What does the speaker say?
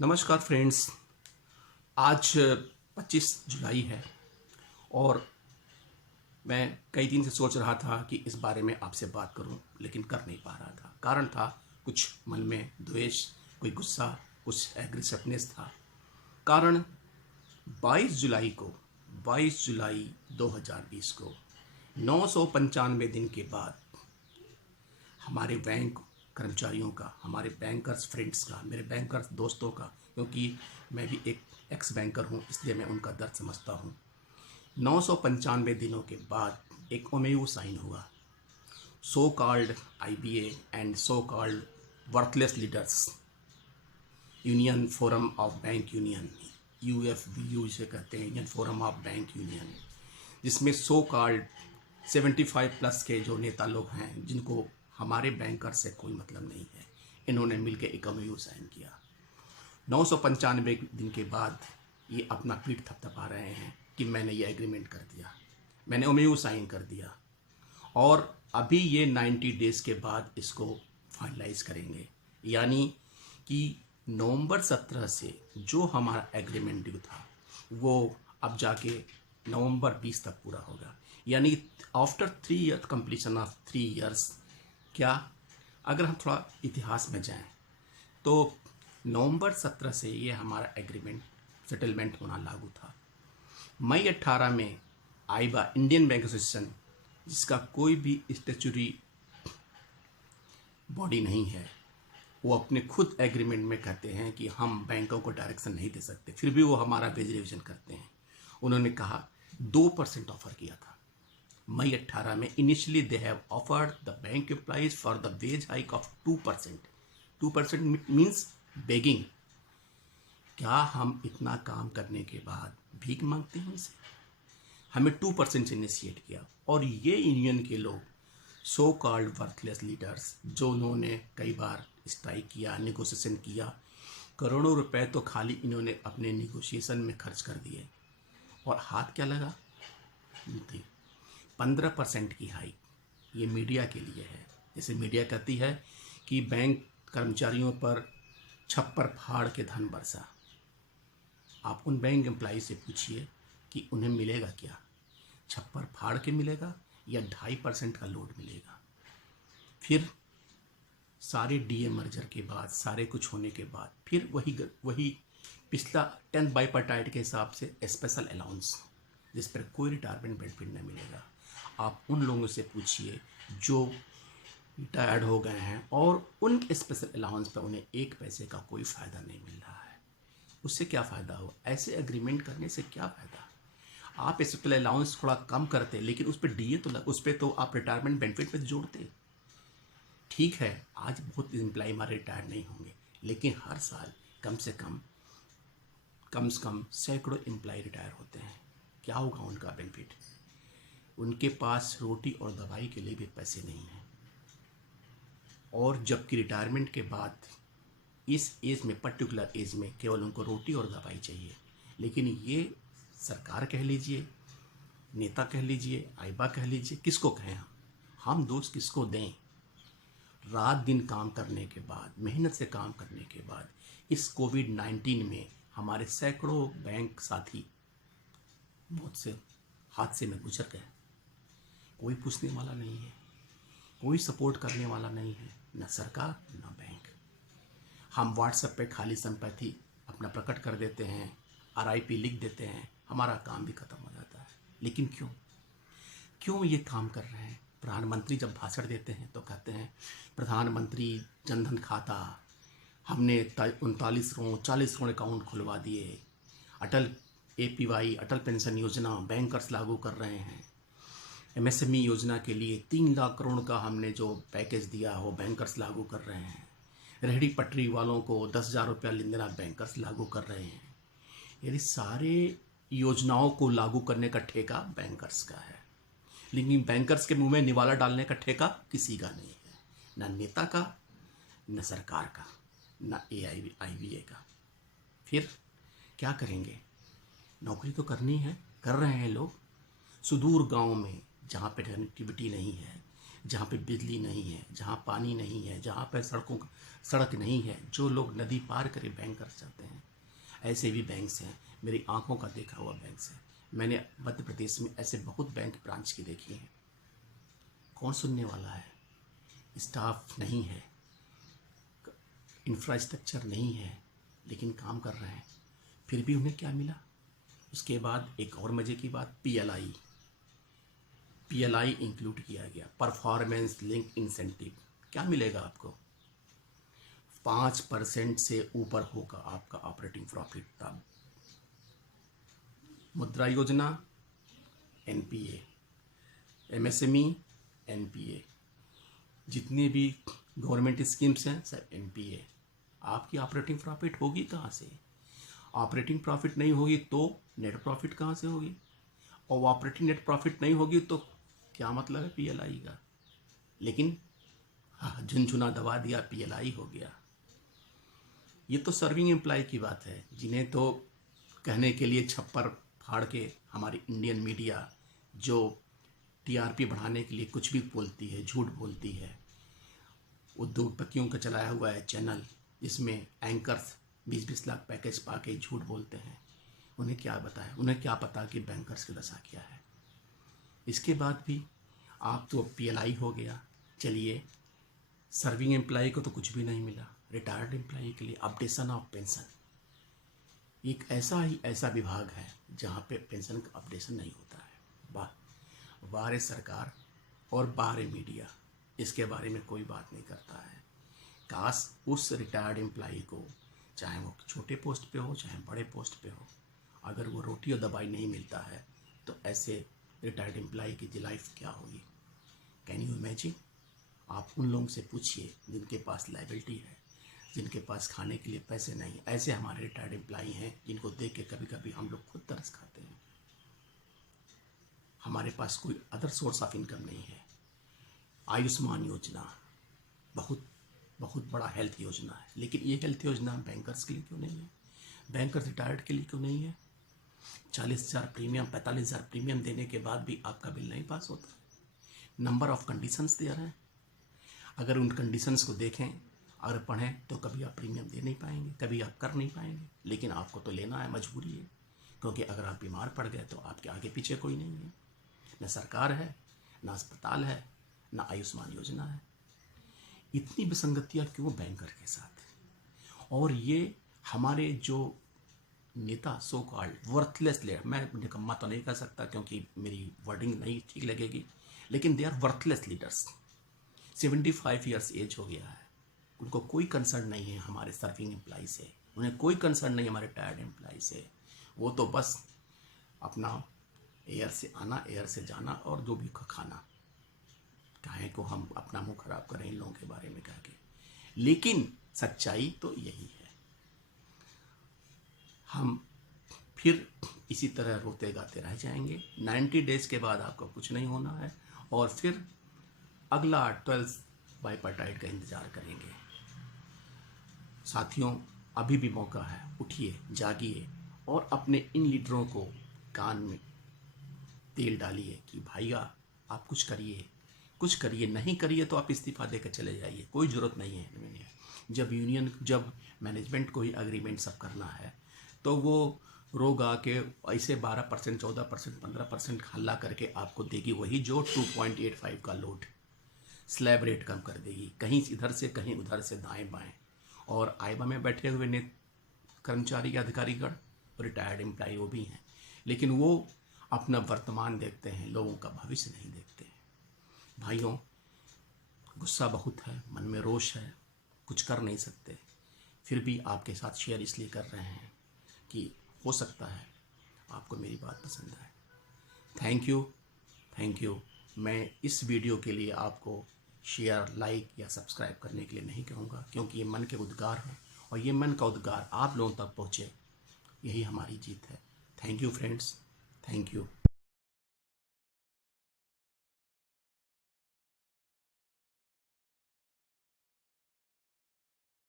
नमस्कार फ्रेंड्स। आज 25 जुलाई है और मैं कई दिन से सोच रहा था कि इस बारे में आपसे बात करूं, लेकिन कर नहीं पा रहा था। कारण था कुछ मन में द्वेष, कोई गुस्सा, कुछ एग्रेसिवनेस था। कारण 22 जुलाई 2020 को 995 दिन के बाद हमारे बैंक कर्मचारियों का, हमारे बैंकर्स फ्रेंड्स का, मेरे बैंकर्स दोस्तों का, क्योंकि मैं भी एक एक्स बैंकर हूं, इसलिए मैं उनका दर्द समझता हूं। 995 दिनों के बाद एक ओमेयू साइन हुआ। So called IBA and so called worthless leaders union forum of bank union, UFBU इसे कहते हैं, union forum of bank union, जिसमें सो कॉल्ड 75 प्लस के जो नेता लोग हैं, जिनको हमारे बैंकर से कोई मतलब नहीं है, इन्होंने मिलकर एक एमओयू साइन किया। 995 दिन के बाद ये अपना पीठ थपथपा रहे हैं कि मैंने ये एग्रीमेंट कर दिया, मैंने एमओयू साइन कर दिया, और अभी ये 90 डेज़ के बाद इसको फाइनलाइज करेंगे। यानी कि नवंबर 17 से जो हमारा एग्रीमेंट ड्यू था वो अब जाके नवंबर 20 तक पूरा होगा। यानी after 3 year completion of 3 years, क्या अगर हम थोड़ा इतिहास में जाएं तो नवंबर 17 से ये हमारा एग्रीमेंट सेटलमेंट होना लागू था। मई 18 में आईबा, इंडियन बैंक एसोसिएशन, जिसका कोई भी स्टैच्यूटरी बॉडी नहीं है, वो अपने खुद एग्रीमेंट में कहते हैं कि हम बैंकों को डायरेक्शन नहीं दे सकते, फिर भी वो हमारा वेज रिविजन करते हैं। उन्होंने कहा 2% ऑफर किया था मई 18 में। Initially they have offered the bank employees for the wage hike of 2%। 2% means begging. क्या हम इतना काम करने के बाद भीख मांगते हैं उनसे? हमें 2% से इनिशिएट किया, और ये यूनियन के लोग, सो कॉल्ड वर्थलेस लीडर्स, जो उन्होंने कई बार स्ट्राइक किया, नेगोशिएशन किया, करोड़ों रुपए तो खाली इन्होंने अपने नेगोशिएशन में खर्च कर दिए, और हाथ क्या लगा? 15% की हाइक। ये मीडिया के लिए है। जैसे मीडिया कहती है कि बैंक कर्मचारियों पर छप्पर फाड़ के धन बरसा। आप उन बैंक एम्प्लॉय से पूछिए कि उन्हें मिलेगा क्या? छप्पर फाड़ के मिलेगा या 2.5% का लोड मिलेगा? फिर सारे डीए मर्जर के बाद, सारे कुछ होने के बाद, फिर वही पिछला 10th बाईपार्टाइट के हिसाब से स्पेशल अलाउंस, जिस पर कोई रिटायरमेंट बेनिफिट नहीं मिलेगा। आप उन लोगों से पूछिए जो रिटायर्ड हो गए हैं और उन स्पेशल अलाउंस पर उन्हें 1 पैसे का कोई फ़ायदा नहीं मिल रहा है। उससे क्या फ़ायदा हो? ऐसे एग्रीमेंट करने से क्या फ़ायदा? आप स्पेशल अलाउंस थोड़ा कम करते, लेकिन उस पर डीए तो उस पर तो आप रिटायरमेंट बेनिफिट पर जोड़ते। ठीक है, आज बहुत एम्प्लॉय हमारे रिटायर नहीं होंगे, लेकिन हर साल कम से कम सैकड़ों एम्प्लॉय रिटायर होते हैं। क्या होगा उनका बेनिफिट? उनके पास रोटी और दवाई के लिए भी पैसे नहीं हैं, और जबकि रिटायरमेंट के बाद इस एज में, पर्टिकुलर एज में, केवल उनको रोटी और दवाई चाहिए। लेकिन ये सरकार कह लीजिए, नेता कह लीजिए, आईबा कह लीजिए, किसको कहें हम दोस्त किसको दें? रात दिन काम करने के बाद, मेहनत से काम करने के बाद, इस कोविड-19 में हमारे सैकड़ों बैंक साथी बहुत से हादसे में गुजर गए। कोई पूछने वाला नहीं है, कोई सपोर्ट करने वाला नहीं है, न सरकार न बैंक। हम व्हाट्सएप पे खाली सिंपैथी अपना प्रकट कर देते हैं, आरआईपी लिख देते हैं, हमारा काम भी खत्म हो जाता है। लेकिन क्यों ये काम कर रहे हैं? प्रधानमंत्री जब भाषण देते हैं तो कहते हैं प्रधानमंत्री जनधन खाता, हमने 39 करोड़ 40 करोड़ अकाउंट खुलवा दिए, अटल एपीवाई, अटल पेंशन योजना बैंकर्स लागू कर रहे हैं, एमएसएमई योजना के लिए 3 लाख करोड़ का हमने जो पैकेज दिया वो बैंकर्स लागू कर रहे हैं, रेहड़ी पटरी वालों को 10,000 रुपया लेन देना बैंकर्स लागू कर रहे हैं। यानी सारे योजनाओं को लागू करने का ठेका बैंकर्स का है, लेकिन बैंकर्स के मुंह में निवाला डालने का ठेका किसी का नहीं है, ना नेता का, न सरकार का, न आईबीए का। फिर क्या करेंगे? नौकरी तो करनी है, कर रहे हैं लोग। सुदूर गांव में जहाँ पे कनेक्टिविटी नहीं है, जहाँ पे बिजली नहीं है, जहाँ पानी नहीं है, जहाँ पे सड़क नहीं है, जो लोग नदी पार करे बैंकर्स जाते हैं, ऐसे भी बैंक्स हैं। मेरी आंखों का देखा हुआ बैंक्स है। मैंने मध्य प्रदेश में ऐसे बहुत बैंक ब्रांच की देखी हैं। कौन सुनने वाला है? स्टाफ नहीं है, इंफ्रास्ट्रक्चर नहीं है, लेकिन काम कर रहे हैं। फिर भी उन्हें क्या मिला? उसके बाद एक और मज़े की बात, पीएलआई इंक्लूड किया गया, परफॉर्मेंस लिंक इंसेंटिव। क्या मिलेगा आपको? 5% से ऊपर होगा आपका ऑपरेटिंग प्रॉफिट। तब मुद्रा योजना एनपीए, एमएसएमई एनपीए, जितनी भी गवर्नमेंट स्कीम्स हैं सब एनपीए। आपकी ऑपरेटिंग प्रॉफिट होगी कहाँ से? ऑपरेटिंग प्रॉफिट नहीं होगी तो नेट प्रॉफिट कहाँ से होगी? और ऑपरेटिंग नेट प्रॉफिट नहीं होगी तो क्या मतलब है पीएलआई का? लेकिन हाँ, झुनझुना दबा दिया, पीएलआई हो गया। ये तो सर्विंग एम्प्लॉय की बात है, जिन्हें तो कहने के लिए छप्पर फाड़ के हमारी इंडियन मीडिया जो टीआरपी बढ़ाने के लिए कुछ भी बोलती है, झूठ बोलती है। उद्योगपतियों का चलाया हुआ है चैनल, जिसमें एंकर्स 20-20 लाख पैकेज पा के झूठ बोलते हैं। उन्हें क्या बताए? उन्हें क्या पता कि बैंकर्स की दशा क्या है? इसके बाद भी आप तो पीएलआई हो गया। चलिए, सर्विंग एम्प्लॉय को तो कुछ भी नहीं मिला। रिटायर्ड एम्प्लॉय के लिए अपडेशन ऑफ पेंशन, एक ऐसा विभाग है जहाँ पे पेंशन का अपडेशन नहीं होता है। बाहर सरकार और बाहर मीडिया इसके बारे में कोई बात नहीं करता है। काश उस रिटायर्ड एम्प्लॉय को, चाहे वो छोटे पोस्ट पे हो चाहे बड़े पोस्ट पे हो, अगर वो रोटी और दवाई नहीं मिलता है तो ऐसे रिटायर्ड एम्प्लॉय की लाइफ क्या होगी? Can you imagine? आप उन लोगों से पूछिए जिनके पास लायबिलिटी है, जिनके पास खाने के लिए पैसे नहीं। ऐसे हमारे रिटायर्ड एम्प्लॉय हैं जिनको देख के कभी कभी हम लोग खुद तरस खाते हैं। हमारे पास कोई अदर सोर्स ऑफ इनकम नहीं है। आयुष्मान योजना बहुत बड़ा हेल्थ योजना है, लेकिन ये हेल्थ योजना बैंकर्स के लिए क्यों नहीं है? बैंकर्स रिटायर्ड के लिए क्यों नहीं है? 40,000 प्रीमियम, 45,000 प्रीमियम देने के बाद भी आपका बिल नहीं पास होता। नंबर ऑफ कंडीशंस दे रहे हैं। अगर उन कंडीशंस को देखें, अगर पढ़ें, तो कभी आप प्रीमियम दे नहीं पाएंगे, कभी आप कर नहीं पाएंगे। लेकिन आपको तो लेना है, मजबूरी है, क्योंकि अगर आप बीमार पड़ गए तो आपके आगे पीछे कोई नहीं है। न सरकार है, न अस्पताल है, न आयुष्मान योजना है। इतनी विसंगतियाँ क्यों बैंकर के साथ? और ये हमारे जो नेता सो कॉल्ड वर्थलेस लीडर, मैं निकम्मा तो नहीं कह सकता क्योंकि मेरी वर्डिंग नहीं ठीक लगेगी, लेकिन they are worthless leaders. 75 years age हो गया है, उनको कोई कंसर्न नहीं है हमारे सर्विंग एम्प्लॉय से, उन्हें कोई कंसर्न नहीं है हमारे टायर्ड एम्प्लॉय से। वो तो बस अपना एयर से आना, एयर से जाना और जो भी खाना। काहे को हम अपना मुंह खराब करें इन लोगों के बारे में कह के? लेकिन सच्चाई तो यही है। हम फिर इसी तरह रोते गाते रह जाएंगे। 90 डेज के बाद आपको कुछ नहीं होना है और फिर अगला 12 बाइपार्टाइट का इंतज़ार करेंगे। साथियों, अभी भी मौका है, उठिए, जागिए और अपने इन लीडरों को कान में तेल डालिए कि भैया आप कुछ करिए। नहीं करिए तो आप इस्तीफा देकर चले जाइए, कोई ज़रूरत नहीं है। जब मैनेजमेंट को ही अग्रीमेंट सब करना है तो वो रोग आके ऐसे 12%, 14%, 15% हल्ला करके आपको देगी, वही जो 2.85 का लोड स्लैब रेट कम कर देगी, कहीं इधर से कहीं उधर से, दाएं बाएं। और आईबा में बैठे हुए कर्मचारी या अधिकारीगण, रिटायर्ड एम्प्लॉय वो भी हैं, लेकिन वो अपना वर्तमान देखते हैं, लोगों का भविष्य नहीं देखते हैं। भाइयों, गुस्सा बहुत है, मन में रोष है, कुछ कर नहीं सकते, फिर भी आपके साथ शेयर इसलिए कर रहे हैं कि हो सकता है आपको मेरी बात पसंद आए। Thank you. मैं इस वीडियो के लिए आपको शेयर, लाइक या सब्सक्राइब करने के लिए नहीं कहूँगा, क्योंकि ये मन के उद्गार हैं और ये मन का उद्गार आप लोगों तक पहुँचे, यही हमारी जीत है। Thank you friends, thank you.